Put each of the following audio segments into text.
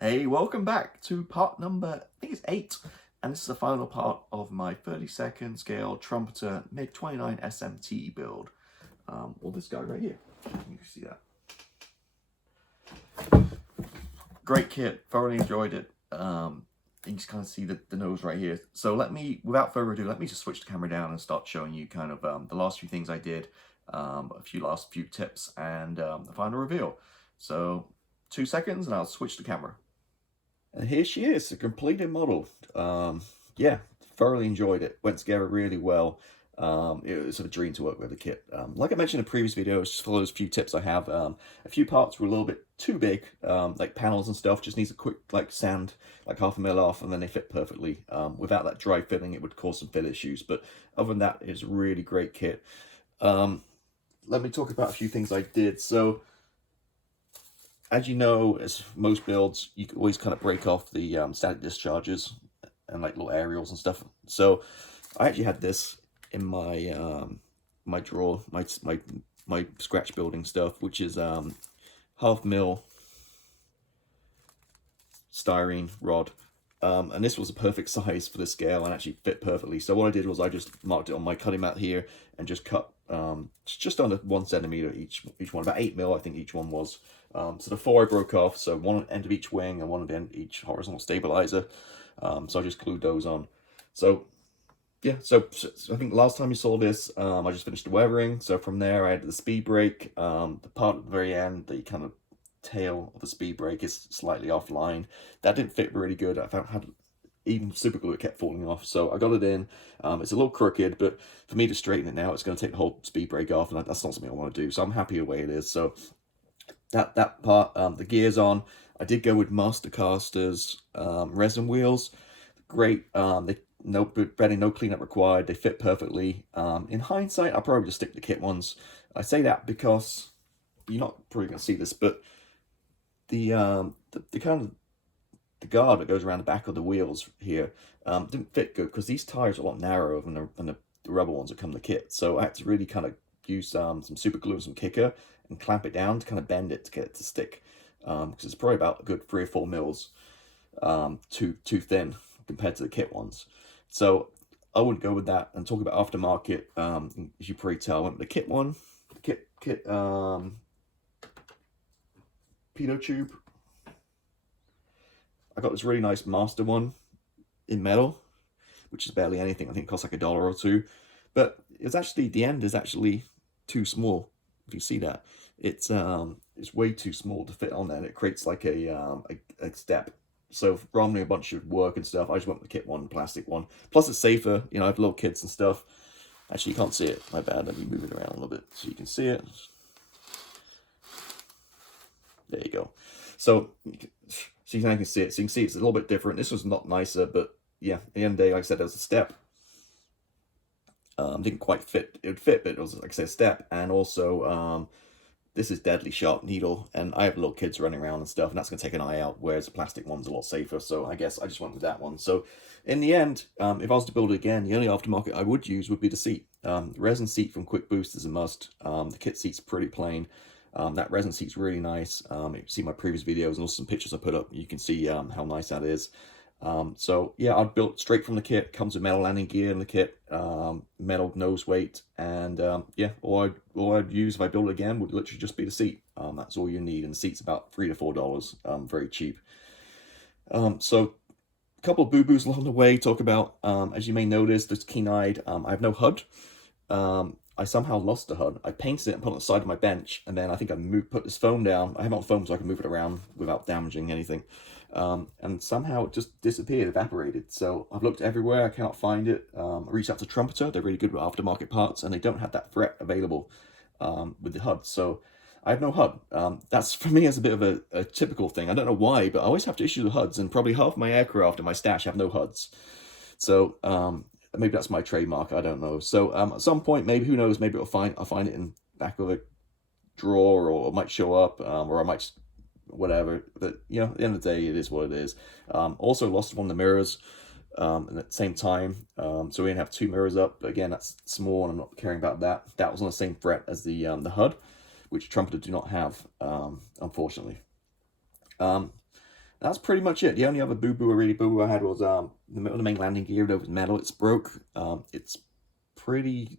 Hey, welcome back to part number, I think it's 8, and this is the final part of my 32nd scale Trumpeter Mig-29SMT build. Or this guy right here, you can see that. Great kit, thoroughly enjoyed it. You just kind of see the nose right here. So without further ado, let me just switch the camera down and start showing you kind of the last few things I did, last few tips, and the final reveal. So 2 seconds and I'll switch the camera. And here she is, a completed model. Yeah, thoroughly enjoyed it. Went together really well. It was a dream to work with the kit. Like I mentioned in previous videos, just for those few tips I have, a few parts were a little bit too big, like panels and stuff. Just needs a quick sand, like 1/2 mil off, and then they fit perfectly. Without that dry fitting, it would cause some fit issues. But other than that, it's a really great kit. Let me talk about a few things I did. So, as you know, as most builds, you can always kind of break off the static discharges and like little aerials and stuff. So I actually had this in my my drawer, my scratch building stuff, which is 1/2 mil styrene rod. And this was a perfect size for the scale and actually fit perfectly. So what I did was I just marked it on my cutting mat here and just cut just under 1 centimeter each one, about 8 mil I think each one was. So the 4 I broke off, so one end of each wing and one at the end of each horizontal stabilizer. So I just glued those on. So yeah, so I think last time you saw this, I just finished the weathering. So from there I had the speed brake, the part at the very end, the kind of tail of the speed brake is slightly offline. That didn't fit really good. I had even super glue, it kept falling off. So I got it in. It's a little crooked, but for me to straighten it now, it's going to take the whole speed brake off, and that's not something I want to do. So I'm happy the way it is. So that part, the gears on, I did go with Master Casters resin wheels. Great. No threading, no cleanup required. They fit perfectly. In hindsight, I'll probably just stick to the kit ones. I say that because you're not probably going to see this, but the kind of the guard that goes around the back of the wheels here didn't fit good because these tires are a lot narrower than the rubber ones that come in the kit. So I had to really kind of use some super glue and some kicker and clamp it down to kind of bend it to get it to stick, because it's probably about a good 3 or 4 mils too thin compared to the kit ones. So I would go with that. And talk about aftermarket, as you probably tell, I went with the kit one, the kit pitot tube. I got this really nice master one in metal, which is barely anything. I think it costs like $1 or $2, but it's actually, the end is actually too small. If you see that, it's way too small to fit on there, and it creates like a step. So rather than a bunch of work and stuff, I just went with the kit one, the plastic one. Plus it's safer, you know, I have little kids and stuff. Actually, you can't see it, my bad. Let me move it around a little bit so you can see it. There you go. So you can see it. So you can see it's a little bit different. This was not nicer, but yeah, at the end of the day, like I said, there was a step. Didn't quite fit. It would fit, but it was, like I said, a step. And also, this is deadly sharp needle, and I have little kids running around and stuff, and that's going to take an eye out, whereas the plastic one's a lot safer. So I guess I just went with that one. So in the end, if I was to build it again, the only aftermarket I would use would be the seat. Resin seat from Quick Boost is a must. The kit seat's pretty plain. That resin seat's really nice. If you see my previous videos and also some pictures I put up, you can see how nice that is. So yeah, I'd built straight from the kit. Comes with metal landing gear in the kit, metal nose weight, and yeah, all I'd use if I build it again would literally just be the seat. That's all you need, and the seat's about $3 to $4, very cheap. So a couple of boo-boos along the way. Talk about, as you may notice, this keen-eyed, I have no HUD. I somehow lost the HUD. I painted it and put it on the side of my bench, and then I think I put this foam down. I have it on foam so I can move it around without damaging anything. And somehow it just disappeared, evaporated. So I've looked everywhere, I cannot find it. I reached out to Trumpeter, they're really good with aftermarket parts, and they don't have that thread available with the HUD. So I have no HUD. That's, for me, as a bit of a typical thing. I don't know why, but I always have to issue the HUDs, and probably half my aircraft in my stash have no HUDs. So maybe that's my trademark, I don't know. So at some point, maybe, who knows, maybe I'll find it in back of a drawer, or it might show up, or I might whatever. But you know, at the end of the day, it is what it is. Also lost one of the mirrors and at the same time, so we didn't have 2 mirrors up, but again, that's small and I'm not caring about that. That was on the same thread as the HUD, which Trumpeter do not have, unfortunately. That's pretty much it. The only other really boo-boo I had was the main landing gear. It was metal. It's broke. It's pretty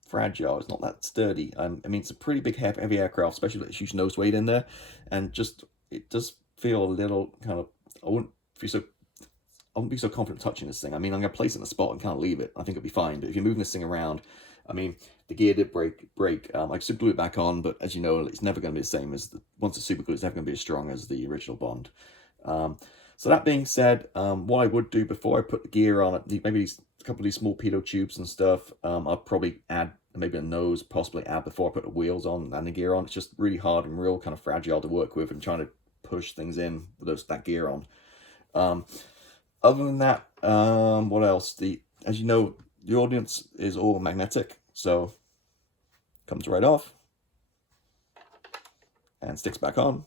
fragile. It's not that sturdy. I mean, it's a pretty big, heavy aircraft, especially with a huge nose weight in there, and just it does feel a little kind of. I wouldn't feel so. I wouldn't be so confident touching this thing. I mean, I'm gonna place it in a spot and can't leave it. I think it'll be fine. But if you're moving this thing around, I mean, the gear did break. I super glue it back on, but as you know, it's never going to be the same as once it's super glue. It's never going to be as strong as the original Bond. So that being said, what I would do before I put the gear on it, maybe a couple of these small pitot tubes and stuff, I'll probably add maybe a nose, possibly add before I put the wheels on and the gear on. It's just really hard and real kind of fragile to work with and trying to push things in with that gear on. Other than that, what else? As you know, the audience is all magnetic, so comes right off and sticks back on.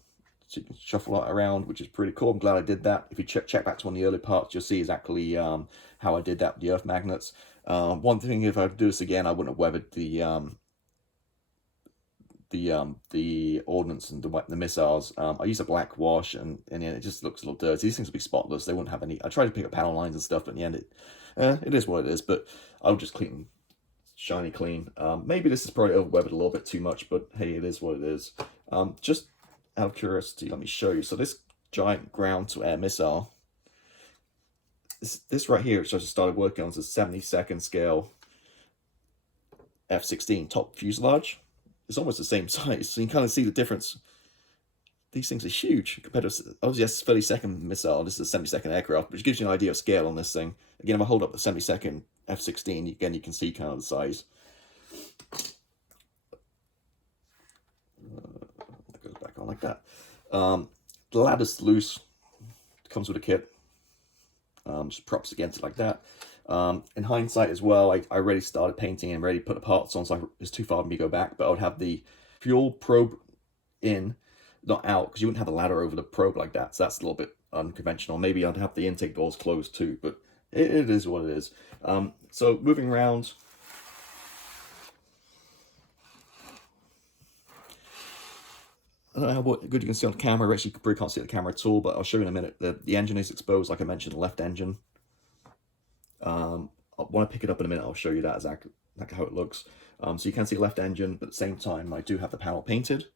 So you can shuffle that around, which is pretty cool. I'm glad I did that. If you check back to one of the early parts, you'll see exactly how I did that with the earth magnets. One thing, if I do this again, I wouldn't have weathered the ordnance and the missiles. I use a black wash, and it just looks a little dirty. These things will be spotless. They wouldn't have any. I tried to pick up panel lines and stuff, but in the end, it is what it is. But I'll just clean, shiny clean. Maybe this is probably over weathered a little bit too much, but hey, it is what it is. Just out of curiosity, let me show you. So this giant ground-to-air missile, this right here, which I just started working on, is a 72nd scale F-16 top fuselage. It's almost the same size, so you can kind of see the difference. These things are huge compared to, obviously, that's 32nd missile. This is a 72nd aircraft, which gives you an idea of scale on this thing. Again, if I hold up the 72nd F-16, again, you can see kind of the size. That goes back on like that. The ladder's loose. Comes with a kit. Just props against it like that. In hindsight as well, I already started painting and ready to put the parts on, so it's too far for me to go back, but I would have the fuel probe in, not out, because you wouldn't have a ladder over the probe like that, so that's a little bit unconventional. Maybe I'd have the intake doors closed too, but it is what it is. So moving around, I don't know how good you can see on camera. Actually, you probably can't see the camera at all, but I'll show you in a minute. The engine is exposed, like I mentioned, the left engine. When I pick it up in a minute, I'll show you that exactly how it looks. So you can see left engine, but at the same time, I do have the panel painted,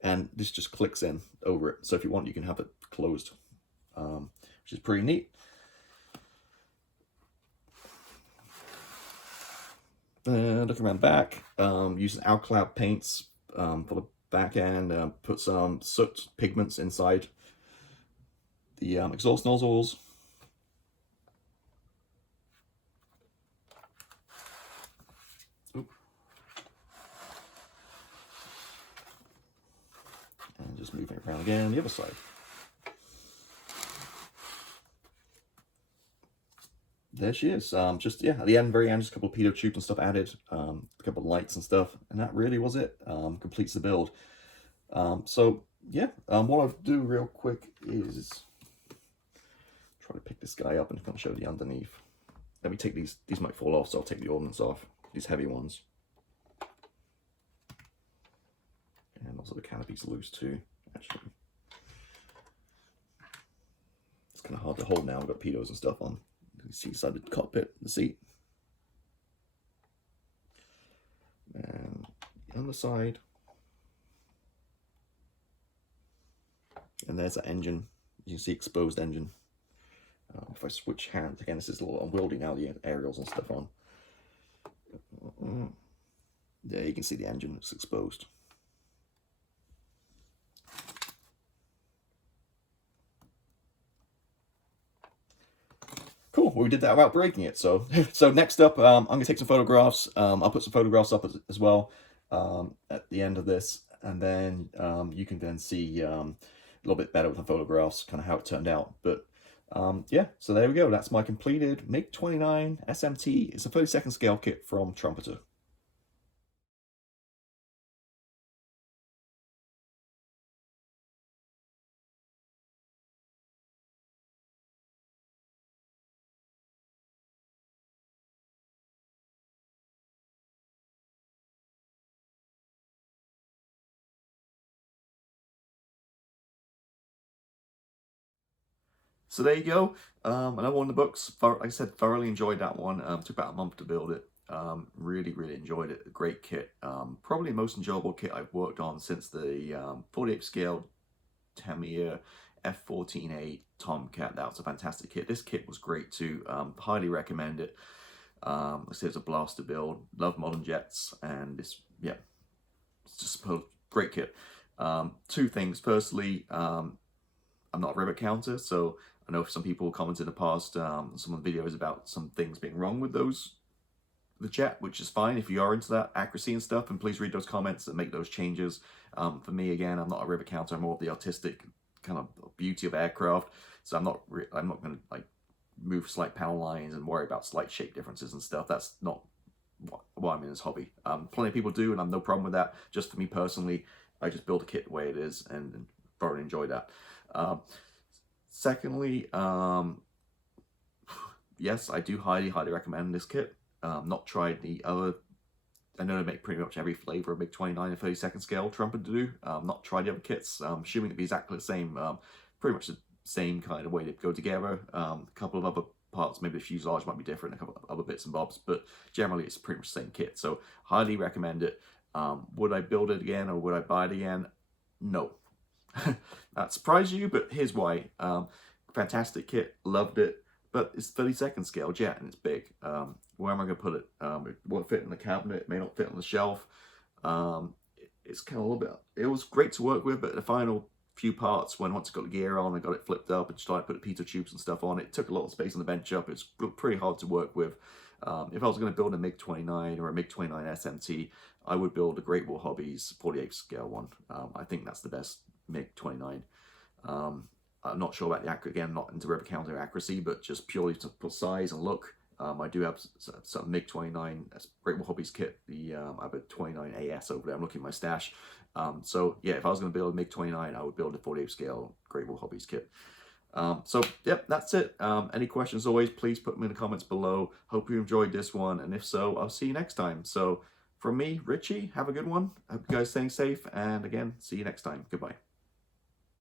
and this just clicks in over it. So if you want, you can have it closed, which is pretty neat. Looking around back, using Cloud paints for the back end, put some soot pigments inside the exhaust nozzles. And just moving it around again, the other side. There she is. Just, yeah, at the end, very end, just a couple of pitot tubes and stuff added, a couple of lights and stuff, and that really was it. Completes the build. So, yeah, what I'll do real quick is try to pick this guy up and kind of show the underneath. Let me take these might fall off, so I'll take the ordnance off, these heavy ones. And also the canopy's loose too, actually. It's kind of hard to hold now, I've got pitos and stuff on. You can see inside the cockpit, the seat. And the underside. And there's the engine. You can see exposed engine. If I switch hands, again, this is a little unwieldy now, the aerials and stuff on. There, you can see the engine, it's exposed. Cool, well, we did that without breaking it. So next up, I'm gonna take some photographs. I'll put some photographs up as well at the end of this, and then you can then see a little bit better with the photographs, kind of how it turned out. But yeah, so there we go. That's my completed MiG-29 SMT. It's a 32nd scale kit from Trumpeter. So there you go. Another one of the books. Like I said, thoroughly enjoyed that one. Took about a month to build it. Really, really enjoyed it. A great kit. Probably the most enjoyable kit I've worked on since the 48 scale Tamiya F14A Tomcat. That was a fantastic kit. This kit was great too. Highly recommend it. Like I said, it's a blast to build. Love modern jets, and this, yeah, it's just a great kit. Two things. Firstly, I'm not a rivet counter, so I know some people commented in the past, some of the videos about some things being wrong with the jet, which is fine if you are into that accuracy and stuff, and please read those comments and make those changes. For me, again, I'm not a rivet counter. I'm more of the artistic kind of beauty of aircraft, so I'm not going to like move slight panel lines and worry about slight shape differences and stuff. That's not why I'm in this hobby. Plenty of people do, and I've no problem with that. Just for me personally, I just build a kit the way it is and thoroughly enjoy that. Secondly, yes, I do highly recommend this kit. Not tried the other. I know they make pretty much every flavor of MiG-29 and 32nd scale Trumpeter to do. Not tried the other kits. Assuming it'd be exactly the same. Pretty much the same kind of way they go together. A couple of other parts, maybe the fuselage might be different, a couple of other bits and bobs, but generally it's pretty much the same kit. So highly recommend it. Would I build it again or would I buy it again? No. That surprised you, but here's why. Fantastic kit, loved it. But it's 32nd scale jet and it's big. Where am I going to put it? It won't fit in the cabinet. It may not fit on the shelf. It's kind of a little bit. It was great to work with, but the final few parts, once I got the gear on, I got it flipped up and started putting pitot tubes and stuff on, it took a lot of space on the bench up. It's pretty hard to work with. If I was going to build a MiG-29 or a MiG-29SMT, I would build a Great Wall Hobbies 48 scale one. I think that's the best MiG-29. I'm not sure about the again, not into rivet counter accuracy, but just purely for size and look. I do have some MiG-29 Great Wall Hobbies kit. I have a 29AS over there. I'm looking at my stash. So yeah, if I was going to build a MiG-29, I would build a 48 scale Great Wall Hobbies kit. So yep, that's it. Any questions always, please put them in the comments below. Hope you enjoyed this one, and if so, I'll see you next time. So from me, Richie, have a good one. Hope you guys staying safe, and again, see you next time. Goodbye.